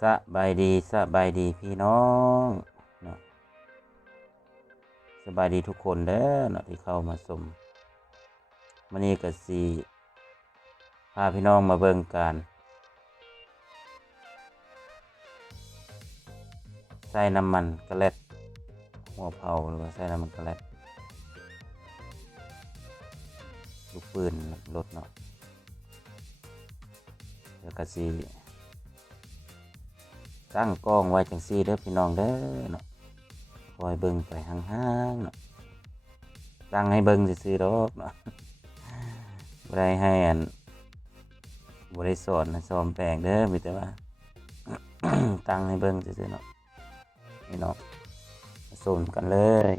สบายดีพี่น้องเนาะสบายดีทุกคนเด้อเนาะที่เข้ามาชมมื้อนี้ก็สิพาพี่น้องมาเบิ่งการใส่น้ำมันกะแล็ดหัวเผาหรือว่าใส่น้ำมันกะแล็ดลูกปืนรถเนาะแล้วก็สิตั้งกล้องไว้จังซี่เด้อพี่น้องเด้อเนาะคอยเบิ่งไปห่างๆเนาะตั้งให้เบิ่งซื่อๆดอกเนาะบ่ได้ให้บ่ได้สอนซ้อมแปลงเด้อมีแต่ว่า ตั้งให้เบิ่งซื่อๆเนาะพี่น้องมาชมกันเลย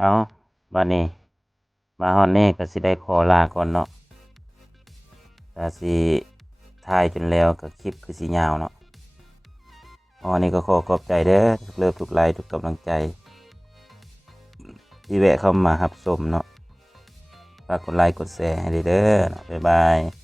เอาบัดนี้มาฮอดนี้ก็สิได้ขอลาก่อนเนาะถ้าสิถ่ายจนแล้วก็คลิปคือสิยาวเนาะอันนี้ก็ขอขอบใจเด้อทุกเลิฟทุกไลค์ทุกกำลังใจที่แวะเข้ามารับชมเนาะฝากกดไลค์กดแชร์ให้เด้อเนาะบ๊ายบาย